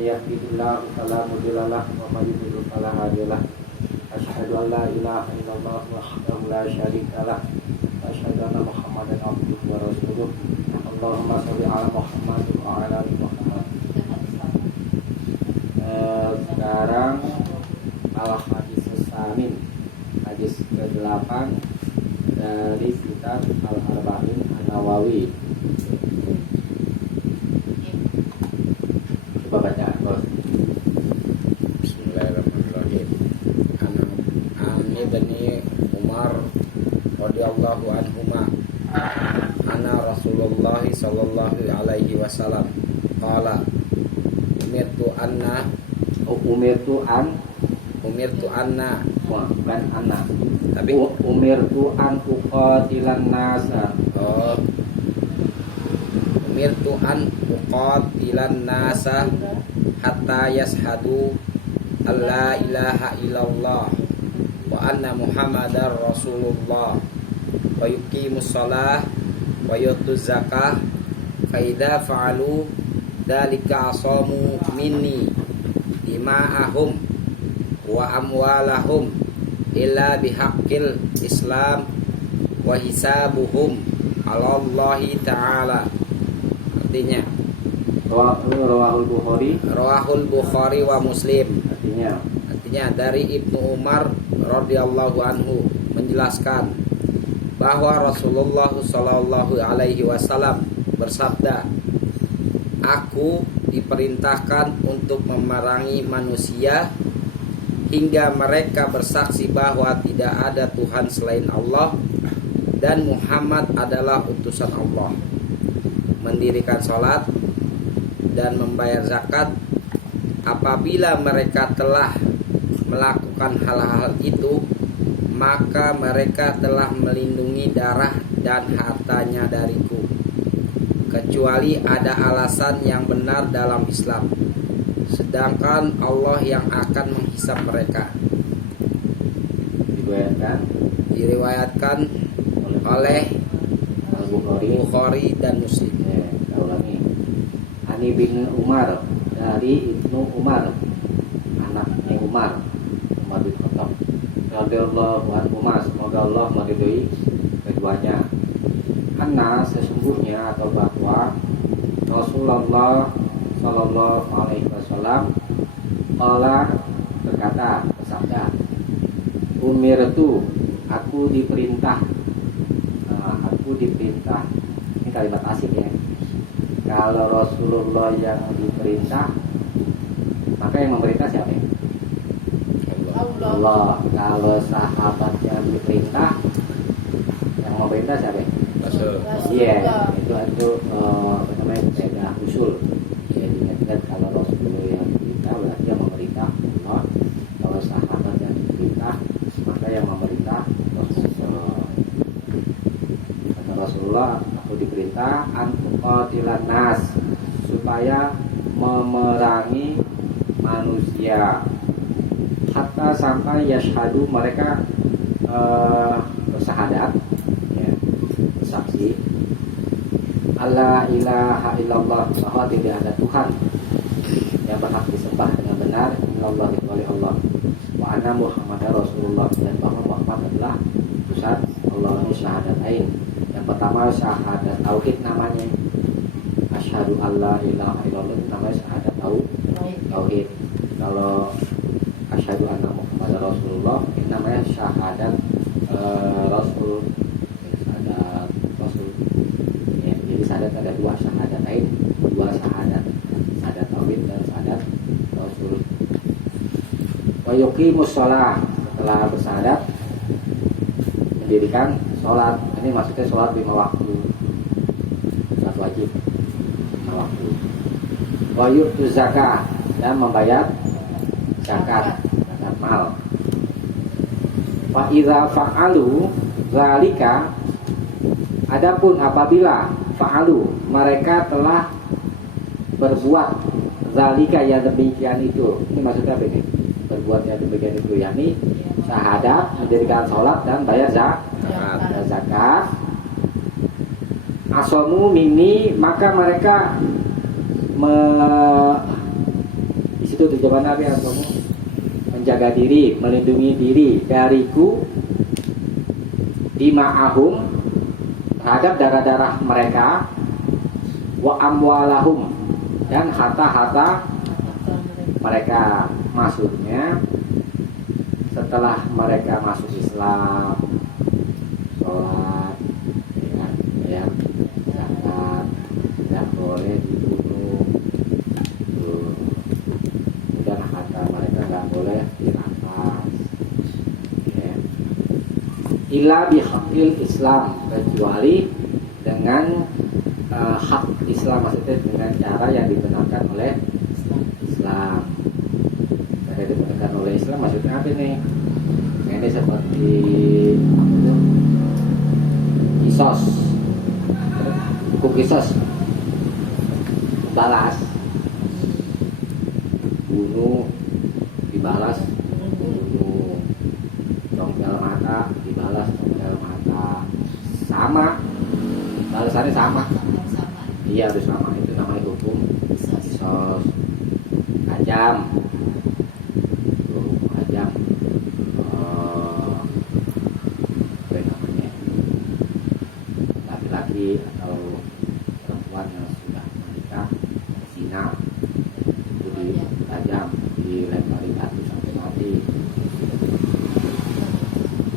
may yahdihillahu fala mudilla lahu wa may yudlil fala hadiya lahu. Asyhadu an la ilaha illallah wahdahu la syarika lah. Asyhadu anna Muhammadan abduhu wa rasuluh. Allahumma shalli ala Muhammad wa ala ali Muhammad. Sekarang al-hadis samin, hadis ke-8 dari kitab Al-Arba'in An-Nawawi. Coba baca. Bismillahirrahmanirrahim. Ani bani Umar radhiyallahu anhuma anna Rasulullah sallallahu alaihi wasallam qala umirtu anna bukan anna, tapi umirtu an uqatilan nasa. Umirtu an uqatilan nasa hatta yashhadu alla ilaha illallah wa anna muhammadar rasulullah wa yuqimus shalah wa yutuz zakah fa idza fa'alu dzalika asamu minni dima'ahum wa amwalahum illa bihaqqil islam wa hisabuhum 'ala Allah ta'ala. Artinya Rawahul Bukhari wa Muslim. Artinya dari Ibnu Umar radhiyallahu anhu menjelaskan bahwa Rasulullah sallallahu alaihi wasallam bersabda, "Aku diperintahkan untuk memerangi manusia hingga mereka bersaksi bahwa tidak ada Tuhan selain Allah dan Muhammad adalah utusan Allah, mendirikan sholat dan membayar zakat. Apabila mereka telah melakukan hal-hal itu, maka mereka telah melindungi darah dan hartanya dariku, kecuali ada alasan yang benar dalam Islam, sedangkan Allah yang akan menghisap mereka." Diriwayatkan oleh Bukhari dan Muslim. Ani bin Umar, dari Ibnu Umar, anaknya Umar bin Khattab radhiyallahu anhu, semoga Allah meridhoi keduanya. Anna, sesungguhnya atau bahwa Rasulullah sallallahu alaihi wasallam qala, berkata, bersabda, umirtu, aku diperintah. Ini kalimat asik ya. Kalau Rasulullah yang diperintah, maka yang memerintah siapa? Allah. Kalau sahabat yang diperintah, yang memerintah siapa? Rasul. Iya, itu apa namanya? Beda usul. Ya, diingatkan kalau Rasulullah yang diperintah berarti yang memerintah Allah. Kalau sahabat yang diperintah, maka yang memerintah Rasulullah. Kata Rasulullah, aku diperintah antuqatilan nas, supaya memerangi manusia, hatta sampai yashhadu, mereka bersahadat, ya, bersaksi alla ilaha illallah, bahwa tidak ada Tuhan yang berhak disembah dengan benar illallah, kecuali Allah, wa anna muhammadar rasulullah, dan bahwa Muhammad adalah utusan Allah. Ini syahadatain. Yang pertama syahadat tauhid namanya. Asyhadu alla ilaha illallah itu namanya syahadat tauhid. Kalau asyhadu anna muhammadar rasulullah itu namanya syahadat rasul. Syahadat rasul. Ya, jadi syahadat ada dua syahadatain, dua syahadat. Syahadat tauhid dan syahadat rasul. Wa yuqimus shalah, setelah bersyahadat mendirikan sholat. Ini maksudnya sholat 5 waktu, sholat wajib 5 waktu. Wa yu'tuz zakah, dan membayar zakat mal. Wa idza fa'alu zalika, adapun apabila fa'alu, mereka telah berbuat zalika, ya demikian itu. Ini maksudnya apa ini? Berbuat yang demikian itu, yakni syahadat, mendirikan sholat dan bayar zakat. Asomu mini, maka mereka itu tujuan Nabi kamu menjaga diri, melindungi diri dariku dima'ahum terhadap darah-darah mereka, wa amwalahum dan harta-harta mereka. Maksudnya setelah mereka masuk Islam, sholat, ya, zakat, tidak boleh dibunuh, dan harta mereka nggak boleh dirampas, ya. Illa bihaqil Islam, kecuali dengan hak Islam, maksudnya dengan cara yang dibenarkan oleh Islam. Cara dibenarkan oleh Islam maksudnya apa nih? Ini seperti kisos, hukum kisos, balas, bunuh dibalas bunuh, congkel mata dibalas congkel mata, sama, balasannya sama. Iya harus sama, itu namanya hukum kisos. Ajam, hukum ajam, apa namanya, laki-laki atau perempuan yang sudah menikah zina itu diajam, dilempari batu sampai mati.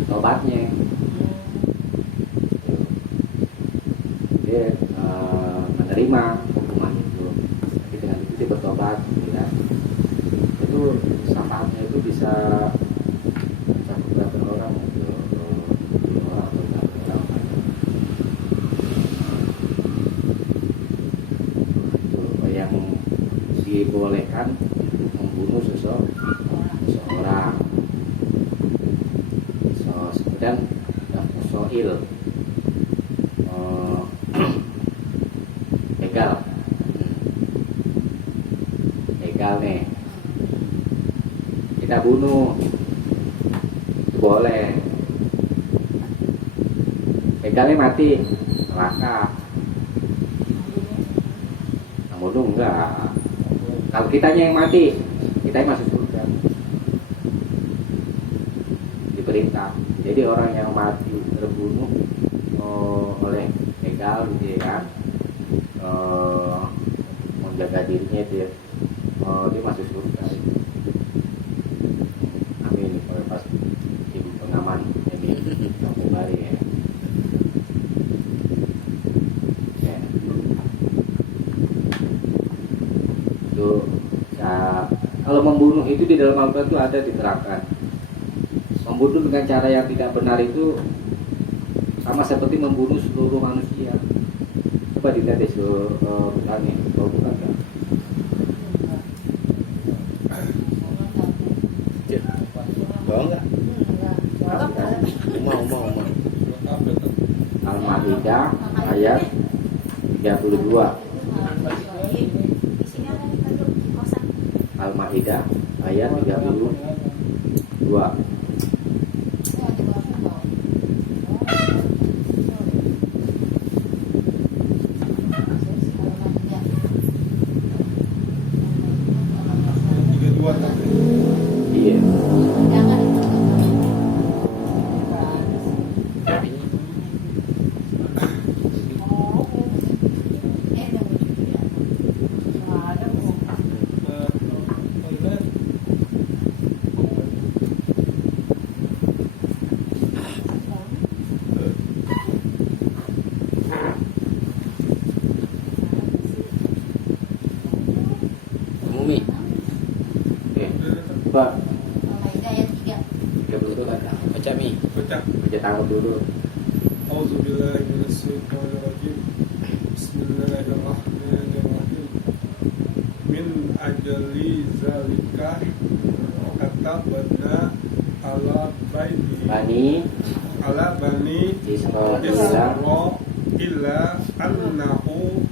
Tobatnya dia menerima hukuman itu, tapi dengan itu dia bertobat, ya. Itu syafaatnya itu bisa mencakup berapa orang, itu 2 orang atau berapa orang. Itu yang dibolehkan untuk membunuh seseorang. Kemudian musoil, begal nih, kita bunuh boleh, begalnya mati neraka, yang bunuh enggak. Kalau kitanya yang mati, kita yang masuk surga, diperintah. Jadi orang yang mati terbunuh oleh begal gitu ya kan, menjaga dirinya itu ya, dia masuk surga. Amin. Kalau pas ibu pengaman ini kamu bari ya. Ya. Itu ya, kalau membunuh itu di dalam Al-Quran itu ada diterangkan. Membunuh dengan cara yang tidak benar itu sama seperti membunuh seluruh manusia. Coba dilihat deh bukannya, bukan kan? Bawa nggak? Mau. Al-Maidah ayat 32. Al-Maidah ayat 32. Iya. Umi. Pak, Al-Maidah ayat 32 kan? Baca Mi. Baca tangan dulu. A'udzubillahi minasyaitonirrajim. Bismillahirrahmanirrahim. Min ajali zalika katabna ala Bani Israil illa annahu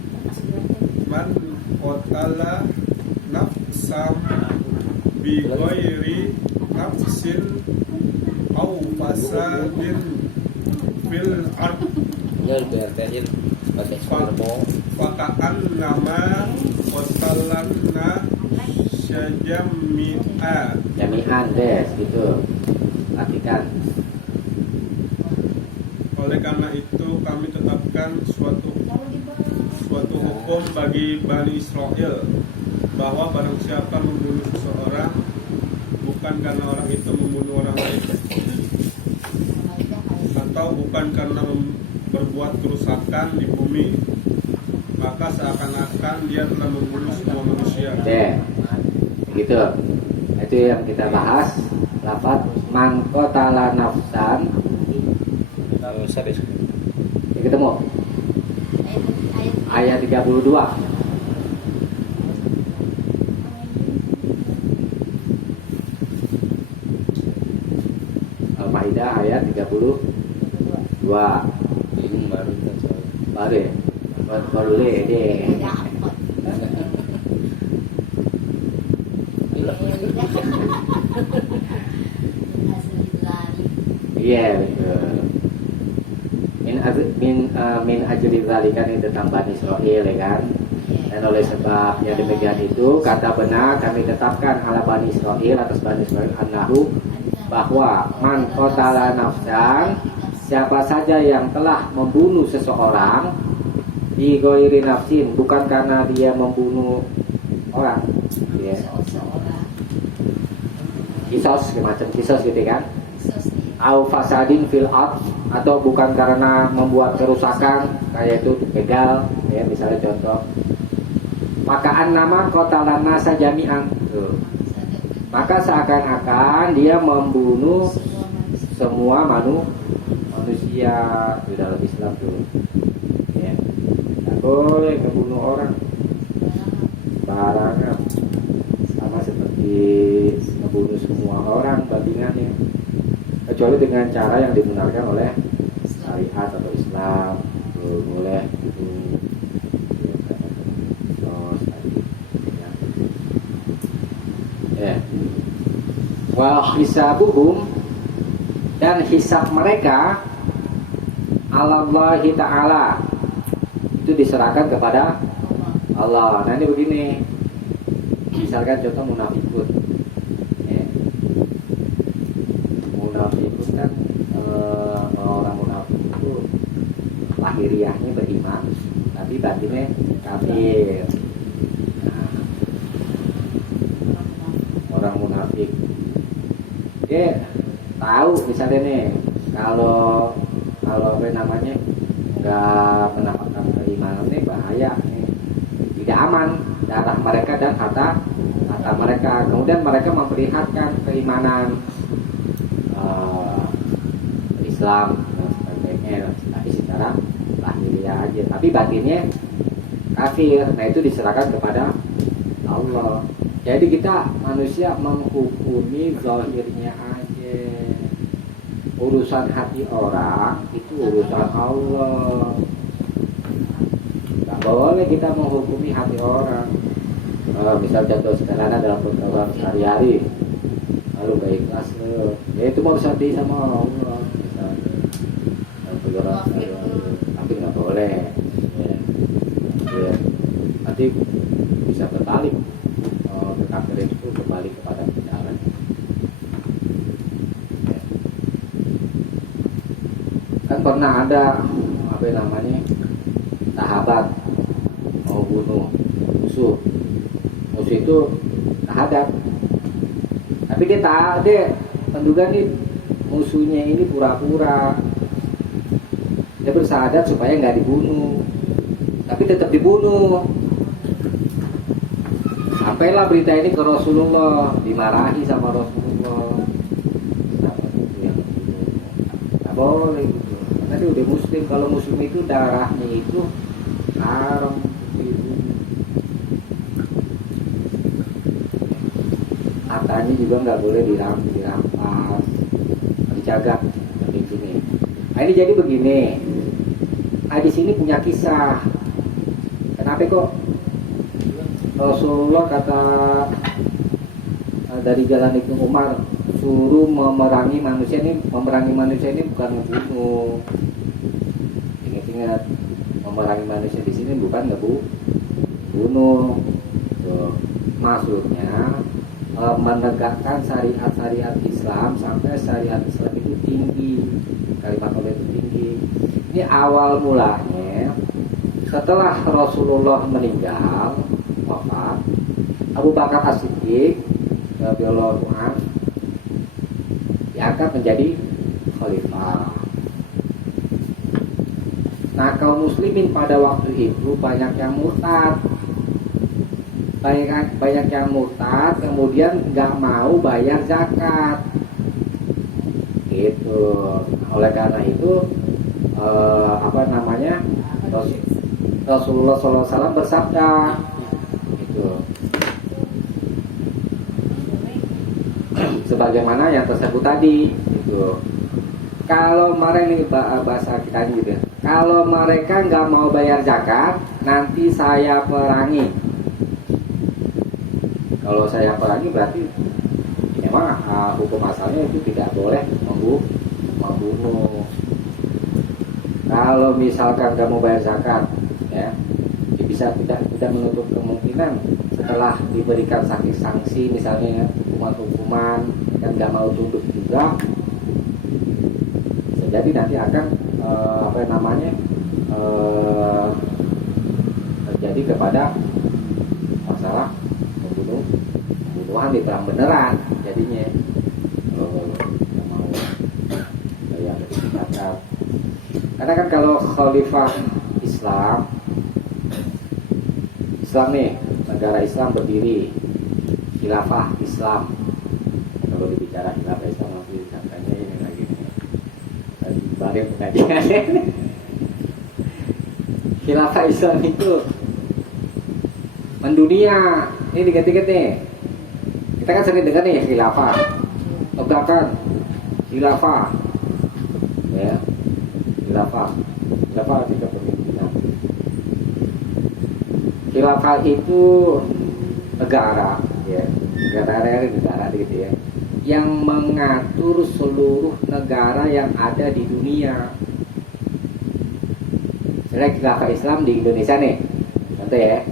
man qatala nafsam bi ghairi nafsin aw fasadin fil ard Ya BRT-in pakai suara bawa. fakaan nama qatalanna nafsa jami'a. Jami'an des gitu. Artikan. Oleh karena itu kami tetapkan suatu hukum bagi Bani Israel bahwa barang siapa membunuh seseorang bukan karena orang itu membunuh orang lain atau bukan karena berbuat kerusakan di bumi, maka seakan-akan dia telah membunuh semua manusia. Oke. Gitu. Itu yang kita bahas. Lafaz man qatala nafsan. Sabes. Ya, ketemu. Ayat 32. Al-Maidah ayat 32. Ini baru kita tahu. Baru ya? Baru deh. Iya betul. Min ajli zalika ini tentang Bani Israil ya kan. Dan oleh sebab yang demikian itu kata benar kami tetapkan ala Bani Israil atas Bani Israil annahu bahwa man qatala nafsan, siapa saja yang telah membunuh seseorang bi ghairi nafsin, bukan karena dia membunuh orang ya. Kisos semacam kisos gitu kan. Au fasadin fil ard, atau bukan karena membuat kerusakan kayak itu begal ya misalnya contoh. Maka annama qatalan nasa jami'an. Maka seakan-akan dia membunuh semua manusia di dalam Islam tuh. Ya. Tidak boleh membunuh orang barangan, sama seperti membunuh semua orang bandingannya, kecuali dengan cara yang dibenarkan oleh syariat atau Islam. Boleh itu ya. Wa hisabuhum, dan hisab mereka Allahi ta'ala, itu diserahkan kepada Allah. Nah ini begini, misalkan contoh munafikun ya. Munafikun kan orang munafik itu lahiriahnya beriman tapi batinnya kafir. Nah, orang munafik dia tahu misalnya nih kalau apa namanya nggak menampakkan keimanan nih bahaya nih, tidak aman darah mereka dan harta mereka. Kemudian mereka memperlihatkan keimanan Islam dan sebagainya, tapi secara lahiriah aja, tapi batinnya kafir. Nah itu diserahkan kepada Allah. Jadi kita manusia menghukumi zahirnya aja. Urusan hati orang itu urusan Allah. Tak boleh kita menghukumi hati orang. Misal contoh sederhana dalam pergaulan sehari-hari, lalu gak ikhlas, ya itu mau sedih sama Allah. Dalam pergaulan sehari-hari, tapi nggak boleh. Ya. Nanti bisa berbalik. Kekafiran itu kembali kepada kebenaran. Ya. Kan pernah ada apa namanya sahabat mau bunuh musuh itu terhadap, tapi dia menduga nih musuhnya ini pura-pura, dia bersahadat supaya nggak dibunuh, tapi tetap dibunuh. Sampailah berita ini ke Rasulullah, dimarahi sama Rasulullah. Nggak boleh gitu, karena dia udah muslim. Kalau muslim itu darahnya itu haram dibunuh. Hartanya juga nggak boleh dirampas, dijaga seperti ini. Nah ini jadi begini. Nah di sini punya kisah. Kenapa kok Rasulullah kata dari jalan Ibnu Umar suruh memerangi manusia ini bukan membunuh. Ingat-ingat, memerangi manusia di sini bukan ngebunuh. Tuh. Maksudnya menegakkan syariat-syariat Islam sampai syariat Islam itu tinggi, kalimat Allah itu tinggi. Ini awal mulanya setelah Rasulullah meninggal wafat, Abu Bakar As-Siddiq radhiyallahu anhu diangkat menjadi khalifah. Nah, kaum muslimin pada waktu itu banyak yang murtad, banyak yang murtad, kemudian nggak mau bayar zakat, gitu. Oleh karena itu Rasulullah SAW bersabda, gitu. Sebagaimana yang tersebut tadi, gitu. Kalau mereka ini bahasa kita gitu, kalau mereka nggak mau bayar zakat, nanti saya perangi. Kalau saya perangi berarti memang hukum asalnya itu tidak boleh membunuh. Kalau misalkan nggak mau bayar zakat, ya bisa tidak menutup kemungkinan setelah diberikan sanksi misalnya hukuman dan nggak mau tunduk juga, bisa jadi nanti akan terjadi kepada masalah pembunuhan di terang beneran jadinya. Mau bayar zakat. Karena kan kalau khalifah Islam nih, negara Islam berdiri, khilafah Islam. Kalau dibicara khilafah Islam nanti katanya ini lagi baris pengajian. Khilafah Islam itu mendunia. Ini dikit-dikit nih. Kita kan sering dengar nih khilafah, tegakkan khilafah, ya. Khilafah itu kepemimpinan. Khilafah itu negara, ya, negara gitu ya, yang mengatur seluruh negara yang ada di dunia. Misalnya khilafah Islam di Indonesia nih, contoh ya.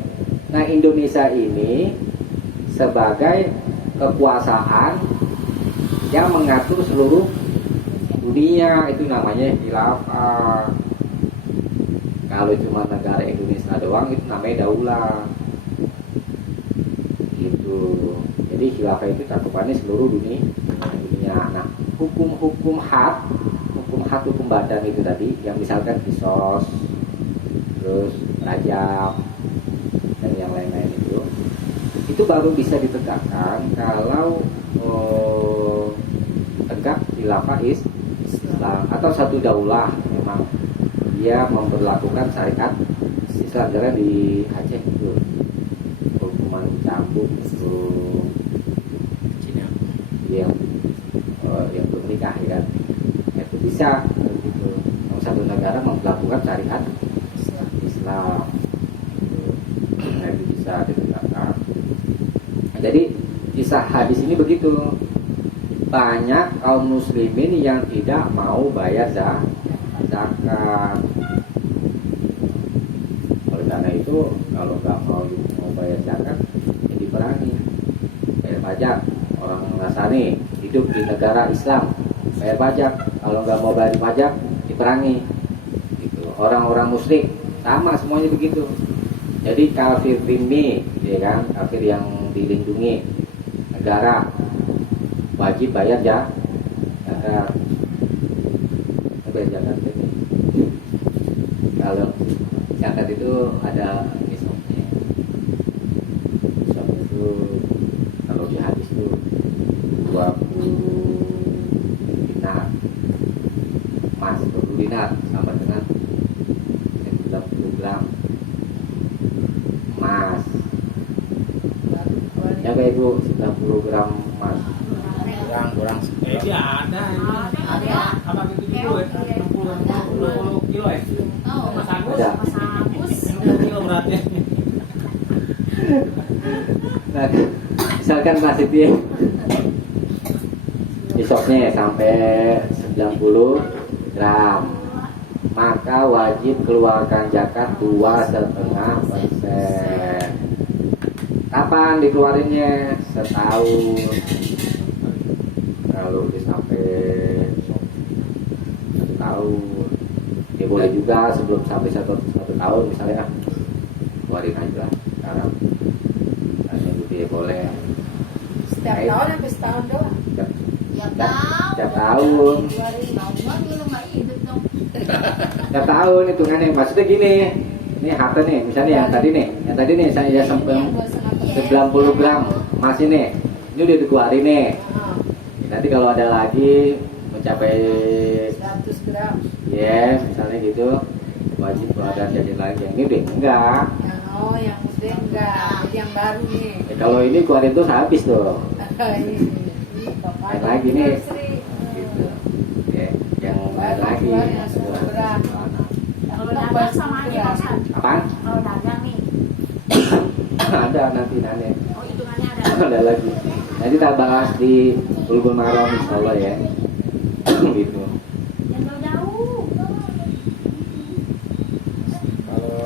Nah, Indonesia ini sebagai kekuasaan yang mengatur seluruh dunia, itu namanya khilafah. Kalau cuma negara Indonesia doang itu namanya daulah. Gitu. Jadi khilafah itu cakupannya seluruh dunia. Nah, hukum badan itu tadi, yang misalkan kisos, terus rajam dan yang lain-lain itu baru bisa ditegakkan kalau tegak khilafah Islam atau satu daulah memang dia memberlakukan syariat Islam. Karena di Aceh itu hukuman cambuk itu yang belum nikah ya kan, itu bisa gitu. Satu negara memperlakukan syariat Islam itu bisa ditegakkan. Jadi kisah hadis ini begitu, banyak kaum muslimin yang tidak mau bayar zakat. Oleh karena itu kalau nggak mau bayar zakat ya diperangi, bayar pajak. Orang Nasrani hidup di negara Islam bayar pajak, kalau nggak mau bayar pajak diperangi gitu. Orang-orang musyrik sama semuanya begitu. Jadi kafir primi, ya kan, kafir yang dilindungi negara wajib bayar zakat. Bayar zakat ini. Kalau zakat itu ada nisabnya. Nisab itu kalau di hadis itu 20 dinar emas, 20 dinar sama dengan 90 gram emas. Ya kayak ibu 90 gram emas. Kurang. Dia ada. Apa gitu dulu? 60 kilo ya? Mas Agus. Ada. 60 kilo beratnya. Nah, misalkan Mas itu isopnya sampai 90 gram, maka wajib keluarkan zakat 2,5%. Kapan dikeluarinnya? Setahun. Kalau udah sampai 1 tahun, ya boleh juga sebelum sampai satu tahun misalnya, keluarin aja sekarang. Misalnya gitu ya boleh. Setiap tahun sampai setahun doang. Setiap tahun. Setiap tahun hitungannya. Maksudnya gini, ini harta nih, misalnya yang tadi nih saya sampai 90 gram emas ini udah dikeluarin nih. Nanti kalau ada lagi mencapai 100 gram. ya misalnya gitu, wajib keluarkan jajan lagi. Yang ini deh enggak. Yang sudah enggak. Jadi yang baru nih. Kalau ini keluarin tuh habis tuh. Ini Yang lagi nih gitu. Ya, yang lain lagi. Kalau dagang sama aja Pak Ustaz. Apaan? Kalau dagang nih, Ada nanti nanya. oh hitungannya ada. Ada lagi. Nanti kita bahas di Bulughul Maram insyaallah ya. Gitu. Yang jauh-jauh. Kalau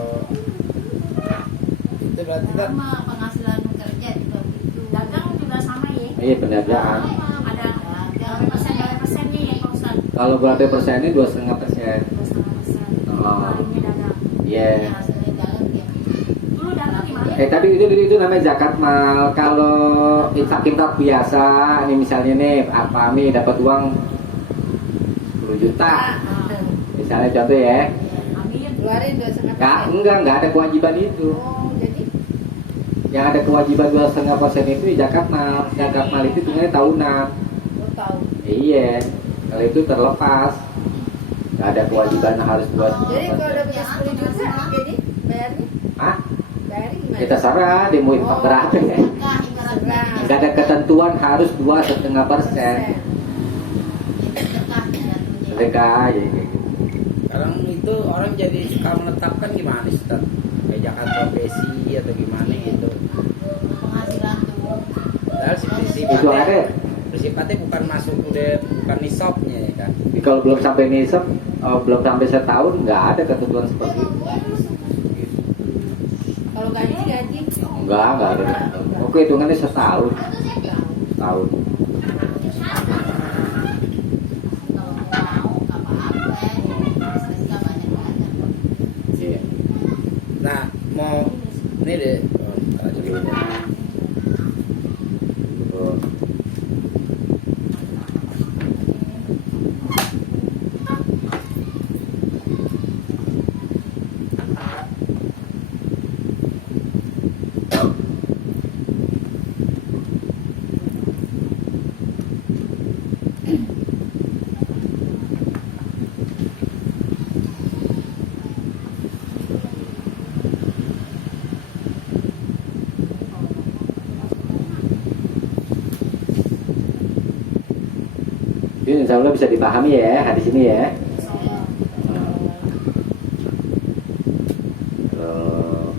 itu berarti kan Sama penghasilan kerja juga begitu. Dagang juga sama ya. Iya pendagang. Ada berapa persen nih ya Pak Ustaz? Kalau berapa persen ini 2,5%. 2,5%. Oh. Palingnya dagang. Iya. Hasilnya jalan tiap minggu. Dulu dagang gimana? Tapi itu namanya zakat mal. Kalau infak biasa, ini misalnya nih apa nih dapat uang 10 juta, misalnya contoh ya. Amin. Keluarin 2,5%. Enggak ada kewajiban itu. Oh, jadi Yang ada kewajiban 2,5% itu zakat mal. Zakat mal itu hitungannya tahunan. lo tahu. Iya. Kalau itu terlepas, nggak ada kewajiban harus buat. Jadi kalau dapat 10 juta, jadi bayarnya? Ah, Bayarnya gimana? kita terserah dia mau infak berapa ya. Sedekah ibaratnya. Nggak ada ketentuan harus 2,5%. Sedekah jatuhnya. Sedekah ya kayak gitu. sekarang itu orang jadi suka menetapkan gimana Ustaz? Kayak zakat profesi atau gimana gitu. Penghasilan tuh. Padahal Itu ada. sifatnya bukan masuk udah bukan nisabnya ya kan. Jadi kalau belum sampai nisab, belum sampai setahun nggak ada ketentuan seperti itu. Kalau gaji? Enggak ada. Oke hitungannya setahun. Setahun. Kalau mau nggak apa-apa. Sedekah banyak-banyak. Iya. Nah mau ini deh buka aja dulu. Oh. Jadi insya Allah bisa dipahami ya hadis ini ya. Kalau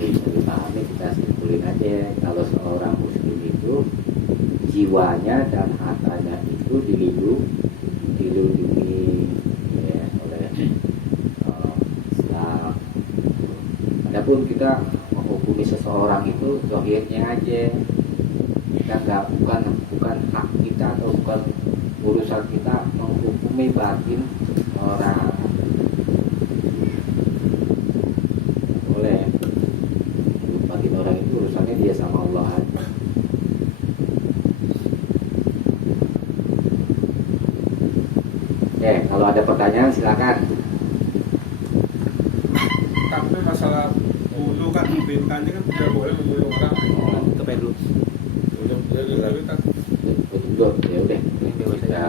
bisa dipahami kita simpulin aja kalau seorang muslim itu jiwanya dan hartanya itu dilindungi ya, oleh Islam. Adapun kita menghukumi seseorang itu zahirnya aja, kita bukan hak kita atau bukan urusan kita menghukumi batin orang. Boleh batin orang itu urusannya dia sama Allah aja. Oke, kalau ada pertanyaan silakan. Tapi masalah wudhu kan perintahnya kan tidak boleh membunuh orang. Ke dulu. Jadi kan Betul, ya udah kita